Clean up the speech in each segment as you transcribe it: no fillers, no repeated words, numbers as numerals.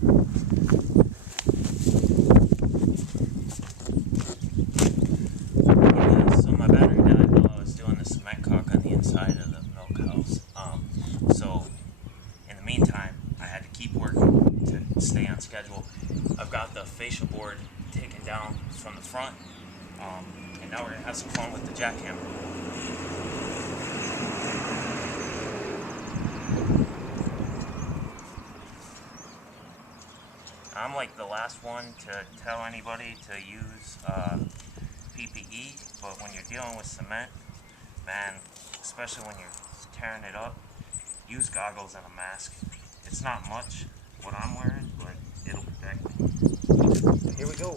Yeah, so my battery died while I was doing the cement caulk on the inside of the milk house. So in the meantime, I had to keep working to stay on schedule. I've got the fascia board taken down from the front, and now we're gonna have some fun with the jackhammer. I'm like the last one to tell anybody to use PPE, but when you're dealing with cement, man, especially when you're tearing it up, use goggles and a mask. It's not much what I'm wearing, but it'll protect me. Here we go.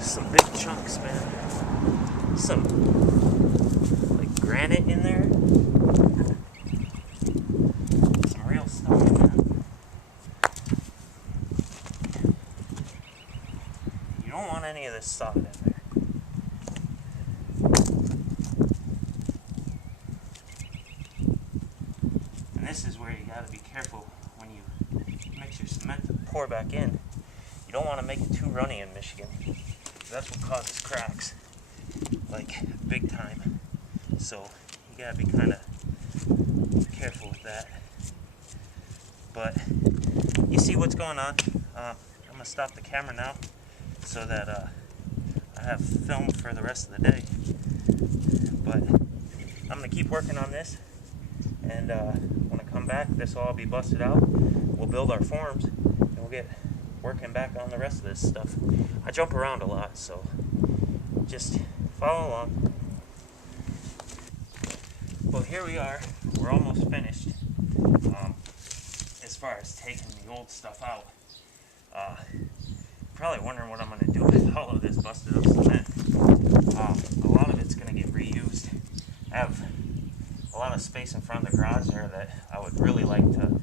Some big chunks, man. Some like granite in there. Some real stone, man. You don't want any of this sod in there. And this is where you gotta be careful when you mix your cement to pour back in. You don't want to make it too runny in Michigan. That's what causes cracks, like big time. So you gotta be kind of careful with that. But you see what's going on. I'm gonna stop the camera now so that I have film for the rest of the day. But I'm gonna keep working on this, and when I come back, this will all be busted out. We'll build our forms, and we'll get working back on the rest of this stuff. I jump around a lot, so just follow along. Well, here we are. We're almost finished. As far as taking the old stuff out, probably wondering what I'm going to do with all of this busted up cement. A lot of it's going to get reused. I have a lot of space in front of the garage there that I would really like to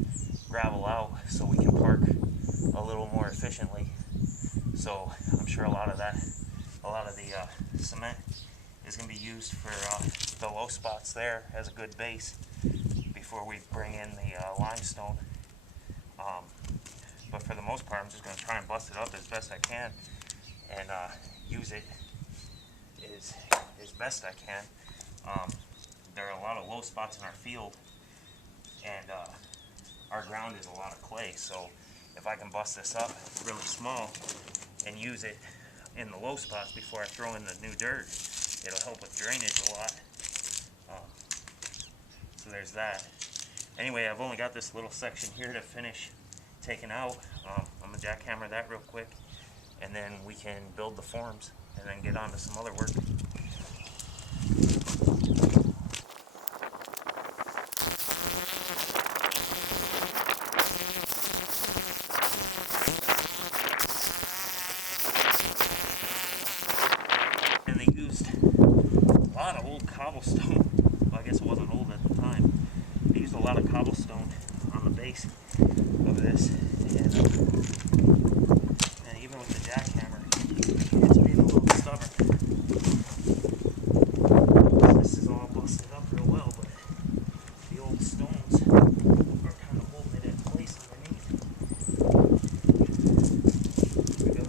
gravel out so we can park a little more efficiently. So I'm sure a lot of the cement is going to be used for the low spots there as a good base before we bring in the limestone. But for the most part, I'm just going to try and bust it up as best I can and use it as best I can. There are a lot of low spots in our field, and our ground is a lot of clay, so if I can bust this up really small and use it in the low spots before I throw in the new dirt, it'll help with drainage a lot. So there's that. Anyway, I've only got this little section here to finish taking out. I'm going to jackhammer that real quick, and then we can build the forms and then get on to some other work. And they used a lot of old cobblestone. Well, I guess it wasn't old at the time. They used a lot of cobblestone on the base of this, and even with the jackhammer, it's being a little stubborn. This is all busted up real well, but the old stones are kind of holding it in place underneath. There we go.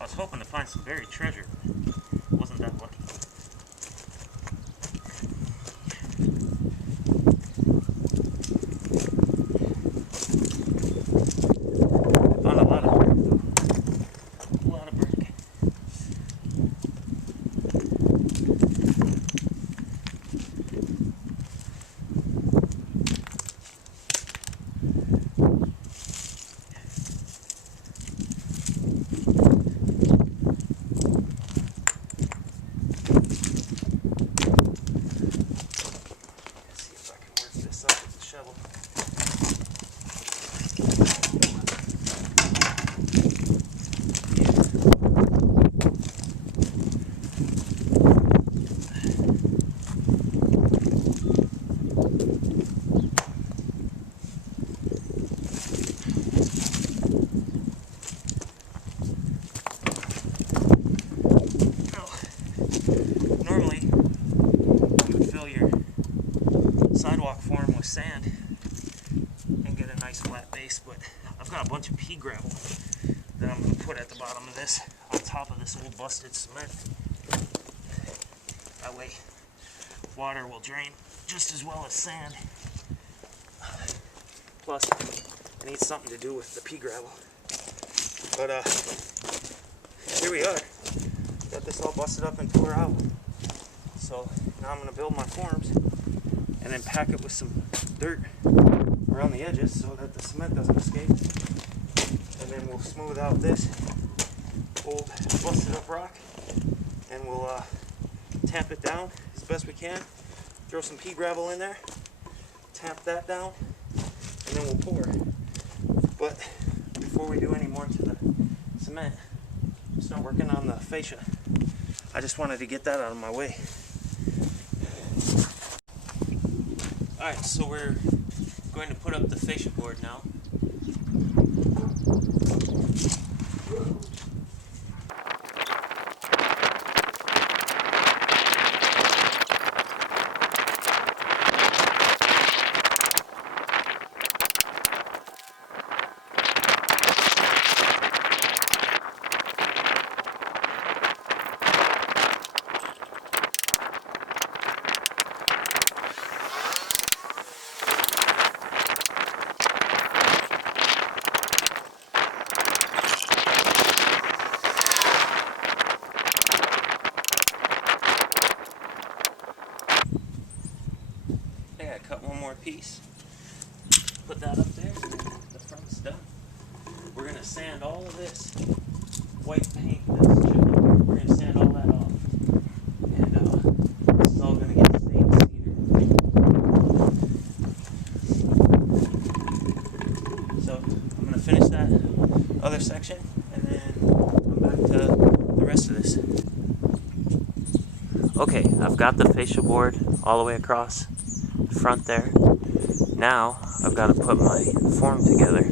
I was hoping to find some buried treasure, but wasn't that lucky. I found a lot of brick though. A lot of brick. Shovel. Normally, you would fill your sidewalk form with sand and get a nice flat base, but I've got a bunch of pea gravel that I'm going to put at the bottom of this on top of this old busted cement. That way water will drain just as well as sand. Plus it needs something to do with the pea gravel. But here we are. Got this all busted up and tore out. So now I'm going to build my forms and then pack it with some dirt around the edges so that the cement doesn't escape. And then we'll smooth out this old busted up rock and we'll tamp it down as best we can. Throw some pea gravel in there, tamp that down, and then we'll pour. But before we do any more to the cement, start working on the fascia. I just wanted to get that out of my way. Alright, so we're going to put up the fascia board now. I cut one more piece, put that up there, and the front's done. We're going to sand all of this white paint that's chipped over. We're going to sand all that off. And this is all going to get stained cedar. So I'm going to finish that other section and then come back to the rest of this. Okay, I've got the fascia board all the way across front there. Now I've got to put my form together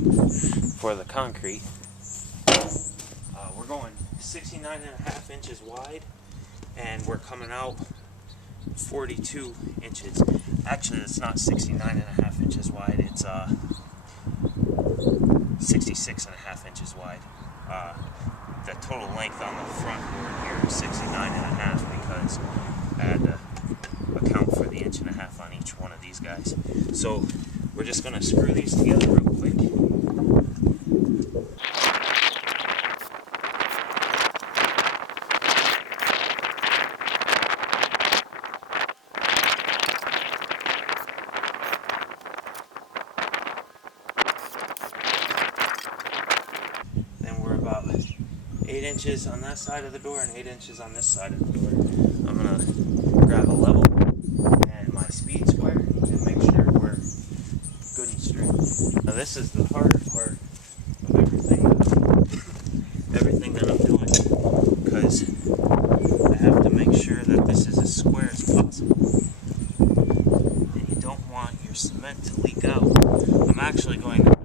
for the concrete. We're going 69.5 inches wide and we're coming out 42 inches. Actually, it's not 69.5 inches wide, it's 66.5 inches wide. The total length on the front board here is 69.5 because I had to account for the 1.5 inches on each one of these guys. So we're just going to screw these together real quick. Then we're about 8 inches on that side of the door and 8 inches on this side of the door. I'm gonna grab a level and my speed square and make sure we're good and straight. Now this is the harder part of everything that I'm doing, because I have to make sure that this is as square as possible. And you don't want your cement to leak out. I'm actually going to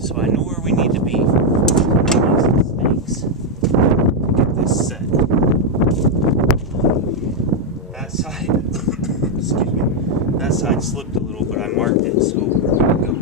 so I know where we need to be stakes to get this set. That side, excuse me, that side slipped a little, but I marked it, so there we go.